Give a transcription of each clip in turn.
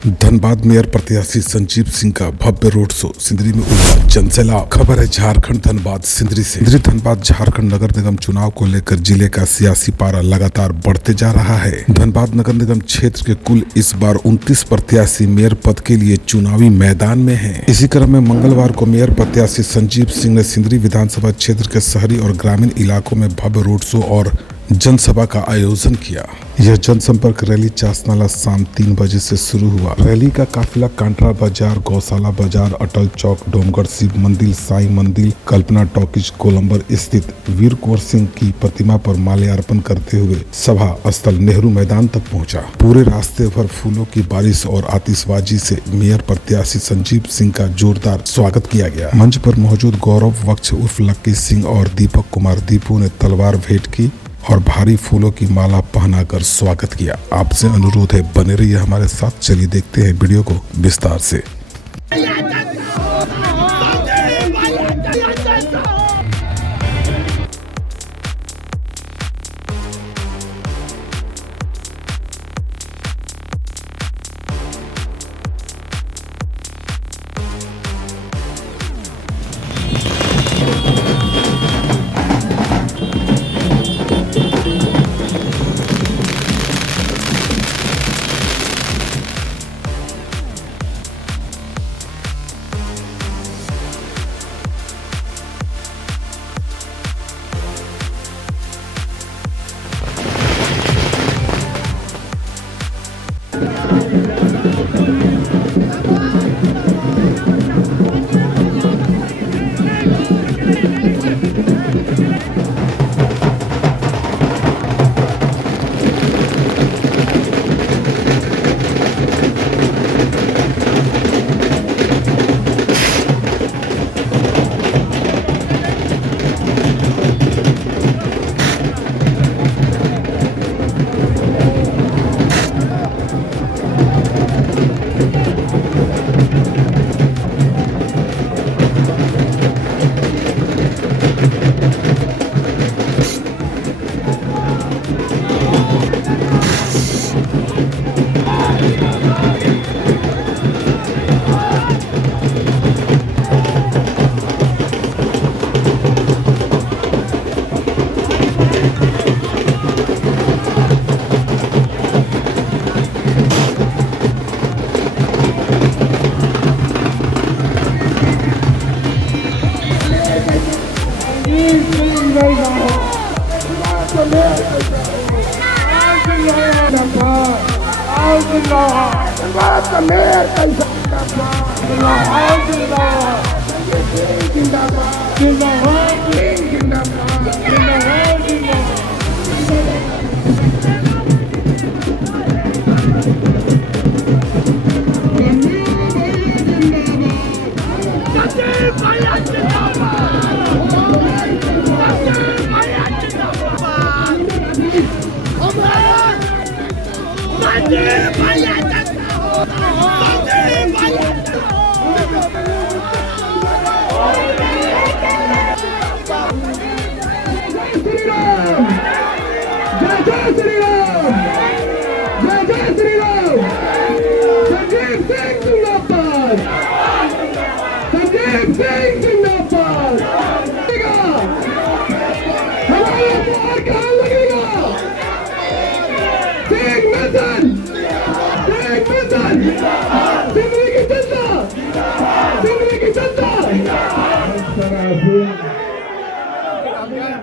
Dhanbad mayor प्रत्याशी संजीव सिंह का भव्य road show, Sindri में उमड़ा जनसैलाब। खबर है झारखंड धनबाद सिंदरी से। सिंदरी धनबाद झारखंड नगर निगम चुनाव को लेकर जिले का सियासी पारा लगातार बढ़ते जा रहा है। धनबाद नगर निगम क्षेत्र के कुल इस बार 29 प्रत्याशी मेयर पद के लिए चुनावी मैदान में हैं। इसी क्रम में मंगलवार को मेयर प्रत्याशी संजीव सिंह ने सिंदरी विधानसभा क्षेत्र के शहरी और ग्रामीण इलाकों में भव्य रोड शो और जनसभा का आयोजन किया। यह जनसंपर्क रैली चासनाला शाम 3 बजे से शुरू हुआ। रैली का काफिला कांट्रा बाजार, गौशाला बाजार, अटल चौक, डोमगढ़ शिव मंदिर, साई मंदिर, कल्पना टॉकीज, कोलंबर स्थित वीर कुंवर सिंह की प्रतिमा पर माल्यार्पण करते हुए सभा स्थल नेहरू मैदान तक पहुंचा। पूरे रास्ते भर फूलों की बारिश और आतिशबाजी से मेयर प्रत्याशी संजीव सिंह का जोरदार स्वागत किया गया। मंच पर मौजूद गौरव वक्ष उर्फ लक्की सिंह और दीपक कुमार दीपू ने तलवार भेंट की और भारी फूलों की माला पहनाकर स्वागत किया। आपसे अनुरोध है, बने रहिए हमारे साथ। चलिए देखते हैं वीडियो को विस्तार से।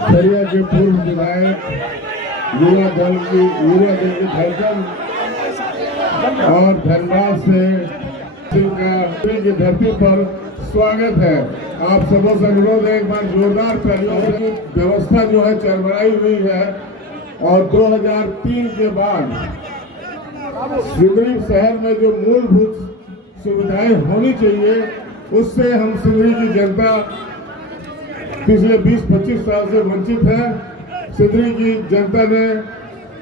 सरिया के पूर्व विधायक, युवा दल की धड़कन और धनबाद से की धरती पर स्वागत है। आप सबों से अनुरोध है, एक बार जोरदार तालियों से। व्यवस्था जो है चरमराई हुई है और 2003 के बाद सिंदरी शहर में जो मूलभूत सुविधाएं होनी चाहिए, उससे हम सिंदरी की जनता पिछले 20-25 साल से वंचित है। सिंदरी की जनता ने,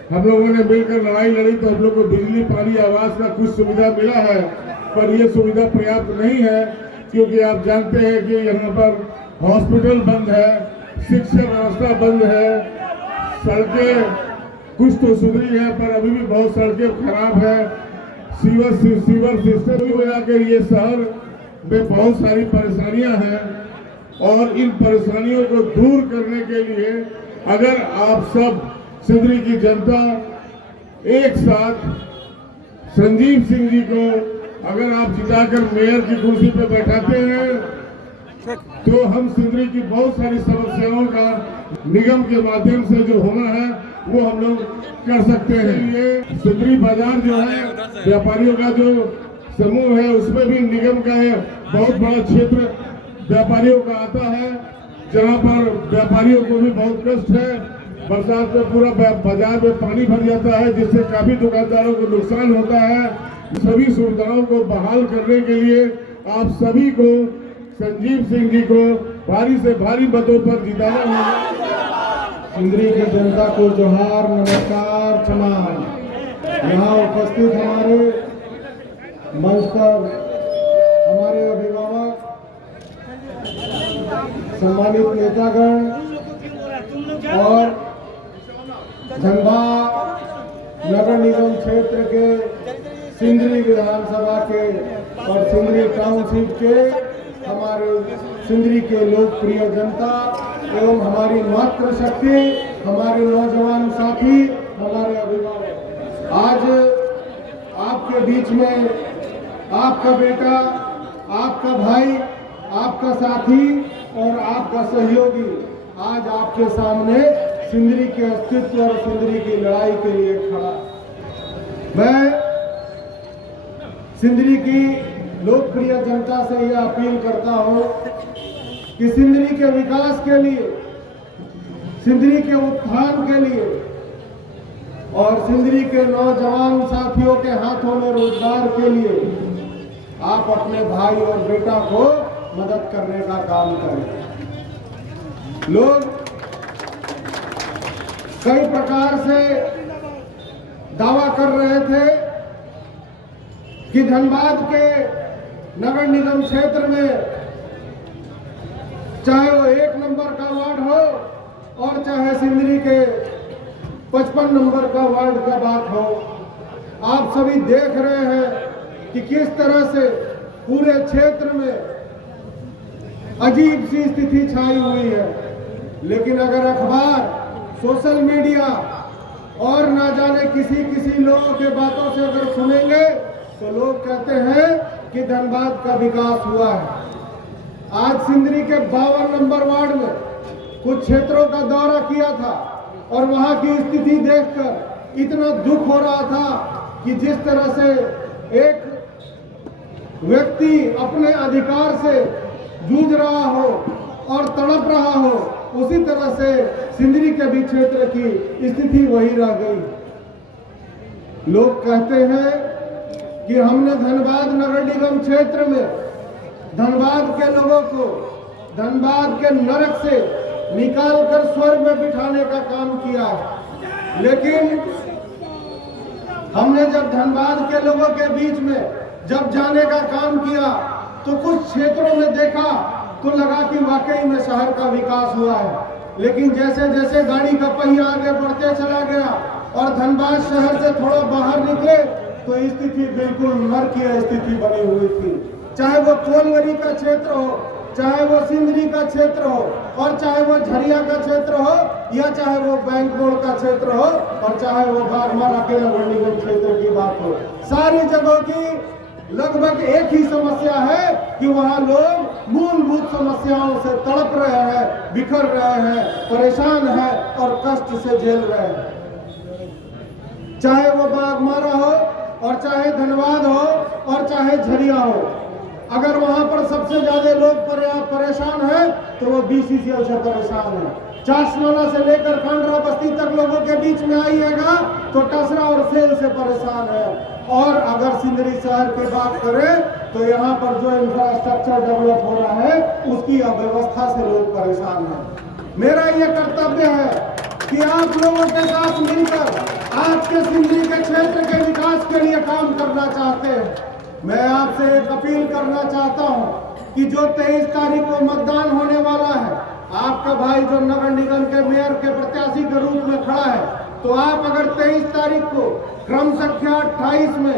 हम लोगों ने मिलकर लड़ाई लड़ी तो हम लोग को बिजली, पानी, आवास का कुछ सुविधा मिला है, पर यह सुविधा पर्याप्त नहीं है, क्योंकि आप जानते हैं कि यहाँ पर हॉस्पिटल बंद है, शिक्षा व्यवस्था बंद है, सड़कें कुछ तो सुधरी है पर अभी भी बहुत सड़कें खराब है। सीवर सिस्टम की वजह कर ये शहर में बहुत सारी परेशानियां हैं और इन परेशानियों को दूर करने के लिए अगर आप सब सिंदरी की जनता एक साथ संजीव सिंह जी को अगर आप जिताकर मेयर की कुर्सी पर बैठाते हैं तो हम सिंदरी की बहुत सारी समस्याओं का निगम के माध्यम से जो होना है वो हम लोग कर सकते हैं। ये सिंदरी बाजार जो है व्यापारियों का जो समूह है उसमें भी निगम का बहुत बड़ा क्षेत्र व्यापारियों का आता है, जहां पर व्यापारियों को भी बहुत कष्ट है। बरसात में पूरा बाजार में पानी भर जाता है जिससे काफी दुकानदारों को नुकसान होता है। सभी सुविधाओं को बहाल करने के लिए आप सभी को संजीव सिंह जी को भारी से भारी मतों पर जिताना होगा। सिंदरी की जनता को जोहार, नमस्कार, प्रणाम। यहाँ उपस्थित हमारे मंच पर हमारे अभिभावक, सम्मानित नेतागण और धनबाद नगर निगम क्षेत्र के सिंदरी विधानसभा के और सिंदरी टाउनशिप के हमारे सिंदरी के लोकप्रिय जनता एवं हमारी मातृशक्ति, हमारे नौजवान साथी, हमारे अभिभावक, आज आपके बीच में आपका बेटा, आपका भाई, आपका साथी और आपका सहयोगी आज आपके सामने सिंदरी के अस्तित्व और सिंदरी की लड़ाई के लिए खड़ा। मैं सिंदरी की लोकप्रिय जनता से यह अपील करता हूं कि सिंदरी के विकास के लिए, सिंदरी के उत्थान के लिए और सिंदरी के नौजवान साथियों के हाथों में रोजगार के लिए आप अपने भाई और बेटा को मदद करने का काम करें। लोग कई प्रकार से दावा कर रहे थे कि धनबाद के नगर निगम क्षेत्र में चाहे वो 1 नंबर का वार्ड हो और चाहे सिंदरी के 55 नंबर का वार्ड का बात हो, आप सभी देख रहे हैं कि किस तरह से पूरे क्षेत्र में अजीब सी स्थिति छाई हुई है। लेकिन अगर अखबार, सोशल मीडिया और ना जाने किसी लोगों के बातों से अगर सुनेंगे तो लोग कहते हैं कि धनबाद का विकास हुआ है। आज सिंदरी के 52 नंबर वार्ड में कुछ क्षेत्रों का दौरा किया था और वहां की स्थिति देखकर इतना दुख हो रहा था कि जिस तरह से एक व्यक्ति अपने अधिकार से जूझ रहा हो और तड़प रहा हो, उसी तरह से सिंदरी के भी क्षेत्र की स्थिति वही रह गई। लोग कहते हैं कि हमने धनबाद नगर निगम क्षेत्र में धनबाद के लोगों को धनबाद के नरक से निकालकर स्वर्ग में बिठाने का काम किया है। लेकिन हमने जब धनबाद के लोगों के बीच में जब जाने का काम किया तो कुछ क्षेत्रों में देखा तो लगा कि वाकई में शहर का विकास हुआ है। लेकिन जैसे जैसे गाड़ी का पहिया आगे बढ़ते चला गया और धनबाद शहर से थोड़ा बाहर निकले तो स्थिति बिल्कुल नरकीय स्थिति बनी हुई थी। चाहे वो कोलवरी का क्षेत्र हो, चाहे वो सिंदरी का क्षेत्र हो और चाहे वो झरिया का क्षेत्र हो या चाहे वो बैंक मोड़ का क्षेत्र हो और चाहे वो बागमारा के नगर निगम क्षेत्र की बात हो, सारी जगहों की लगभग एक ही समस्या है कि वहाँ लोग मूलभूत समस्याओं से तड़प रहे हैं, बिखर रहे हैं, परेशान हैं और कष्ट से झेल रहे हैं। चाहे वो बागमारा हो और चाहे धनबाद हो और चाहे झरिया हो, अगर वहां पर सबसे ज्यादा लोग परेशान हैं तो वो BCCL से परेशान है। चासनाला से लेकर खांडरा बस्ती तक लोगों के बीच में आइएगा तो टसरा और सेल से परेशान है। और अगर सिंदरी शहर की बात करें तो यहाँ पर जो इंफ्रास्ट्रक्चर डेवलप हो रहा है उसकी अव्यवस्था से लोग परेशान हैं। मेरा ये कर्तव्य है कि आप लोगों के साथ मिलकर आज के सिंदरी के क्षेत्र के विकास के लिए काम करना चाहते हैं। मैं आपसे एक अपील करना चाहता हूं कि जो 23 तारीख को मतदान होने वाला है, आपका भाई जो नगर निगम के मेयर के प्रत्याशी के रूप में खड़ा है, तो आप अगर 23 तारीख को क्रम संख्या 28 में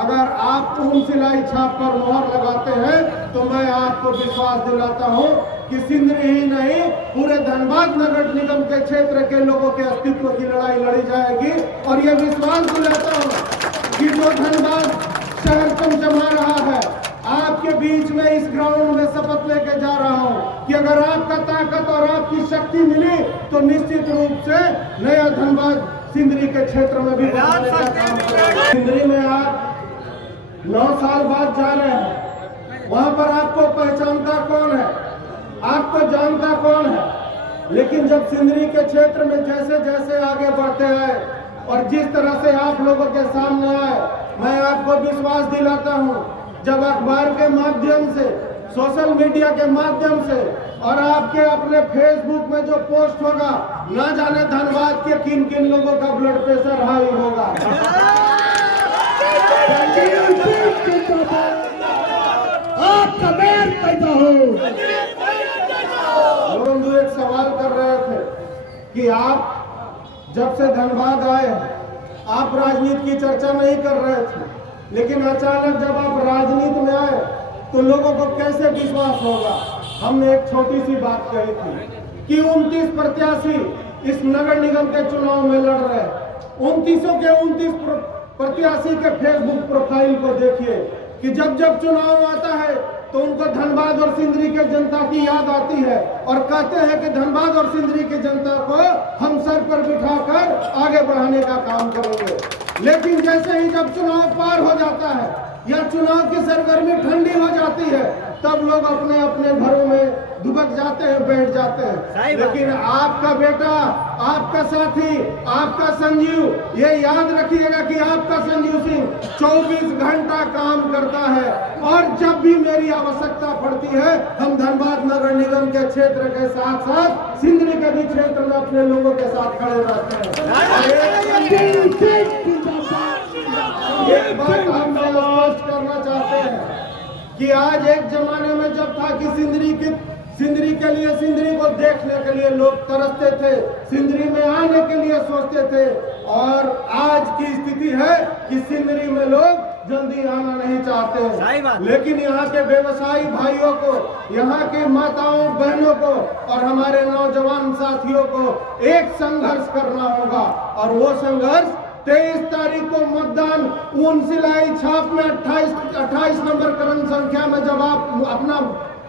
अगर आप ऊन सिलाई छाप पर मोहर लगाते हैं तो मैं आपको विश्वास दिलाता हूं कि सिंदरी ही नहीं पूरे धनबाद नगर निगम के क्षेत्र के लोगों के अस्तित्व की लड़ाई लड़ी जाएगी। और ये विश्वास दिलाता हूं कि जो धनबाद शहर चमचमा रहा है, आपके बीच में इस ग्राउंड में शपथ लेके जा रहा हूं कि अगर आपका ताकत और आपकी शक्ति मिली तो निश्चित रूप से नया धनबाद सिंदरी के क्षेत्र में भी बढ़ाने का काम करेंगे। सिंदरी में आप 9 साल बाद जा रहे हैं, वहां पर आपको पहचानता कौन है, आपको जानता कौन है, लेकिन जब सिंदरी के क्षेत्र में जैसे जैसे आगे बढ़ते आए और जिस तरह से आप लोगों के सामने आए, मैं आपको विश्वास दिलाता हूं, जब अखबार के माध्यम से, सोशल मीडिया के माध्यम से और आपके अपने फेसबुक में जो पोस्ट होगा, ना जाने धनबाद के किन किन लोगों का ब्लड प्रेशर हाई होगा। आपका मेयर पैदा हो। लोग एक सवाल कर रहे थे कि आप जब से धनबाद आए आप राजनीति की चर्चा नहीं कर रहे थे, लेकिन अचानक जब आप राजनीति में आए तो लोगों को कैसे विश्वास होगा। हमने एक छोटी सी बात कही थी कि 29 प्रत्याशी इस नगर निगम के चुनाव में लड़ रहे हैं। 29 के 29 प्रत्याशी के फेसबुक प्रोफाइल को देखिए कि जब जब चुनाव आता है तो उनको धनबाद और सिंदरी के जनता की याद आती है और कहते हैं कि धनबाद और सिंदरी की जनता को हम सर पर बिठाकर आगे बढ़ाने का काम करेंगे। लेकिन जैसे ही जब चुनाव पार हो जाता है या चुनाव की सरगर्मी ठंडी हो जाती है, तब लोग अपने अपने घरों में दुबक जाते हैं, बैठ जाते हैं। लेकिन आपका बेटा, आपका साथी, आपका संजीव, ये याद रखिएगा कि आपका संजीव सिंह 24 घंटा काम करता है और जब भी मेरी आवश्यकता पड़ती है हम धनबाद नगर निगम के क्षेत्र के साथ साथ सिंदरी के भी क्षेत्र में अपने लोगों के साथ खड़े रहते हैं। एक बात हम स्पष्ट करना चाहते हैं कि आज एक जमाने में जब था कि सिंदरी के लिए, सिंदरी को देखने के लिए लोग तरसते थे, सिंदरी में आने के लिए सोचते थे, और आज की स्थिति है कि सिंदरी में लोग जल्दी आना नहीं चाहते हैं। लेकिन यहाँ के व्यवसायी भाइयों को, यहाँ के माताओं बहनों को और हमारे नौजवान साथियों को एक संघर्ष करना होगा, और वो संघर्ष 23 तारीख को मतदान ऊन सिलाई छाप में 28 नंबर क्रम संख्या में जब आप अपना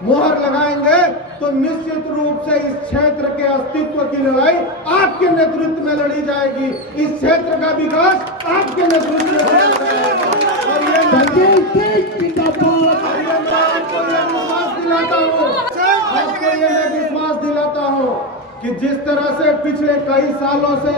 मोहर लगाएंगे तो निश्चित रूप से इस क्षेत्र के अस्तित्व की लड़ाई आपके नेतृत्व में लड़ी जाएगी। इस क्षेत्र का विकास आपके नेतृत्व में किया जाएगा। और ये मैं आपको विश्वास दिलाता हूँ कि जिस तरह से पिछले कई सालों से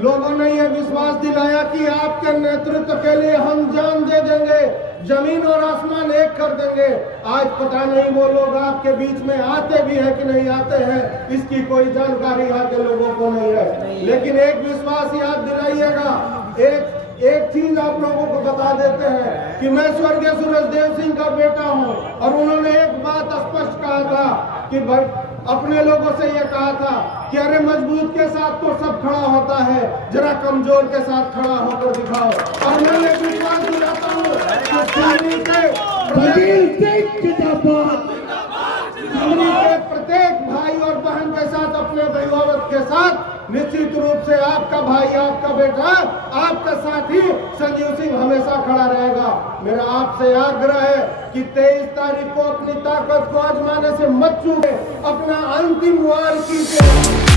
लोगों ने यह विश्वास दिलाया कि आपके नेतृत्व के लिए हम जान दे देंगे, जमीन और आसमान एक कर देंगे, आज पता नहीं वो लोग आपके बीच में आते भी हैं कि नहीं आते हैं, इसकी कोई जानकारी यहाँ के लोगों को नहीं है। लेकिन एक विश्वास याद दिलाइएगा, एक चीज आप लोगों को बता देते हैं कि मैं स्वर्गीय सूरजदेव सिंह का बेटा हूँ, और उन्होंने एक बात स्पष्ट कहा था कि अपने लोगों से ये कहा था कि अरे मजबूत के साथ तो सब खड़ा होता है, जरा कमजोर के साथ खड़ा होकर दिखाओ। और मैं ये विश्वास दिलाता हूँ कि सिंदरी के प्रत्येक भाई और बहन के साथ, अपने अभिभावक के साथ निश्चित रूप से आपका भाई, आपका बेटा, आपका साथी संजीव सिंह हमेशा खड़ा रहेगा। मेरा आपसे आग्रह है कि 23 तारीख को अपनी ताकत को आजमाने से मत चूके, अपना अंतिम वार कीजिए।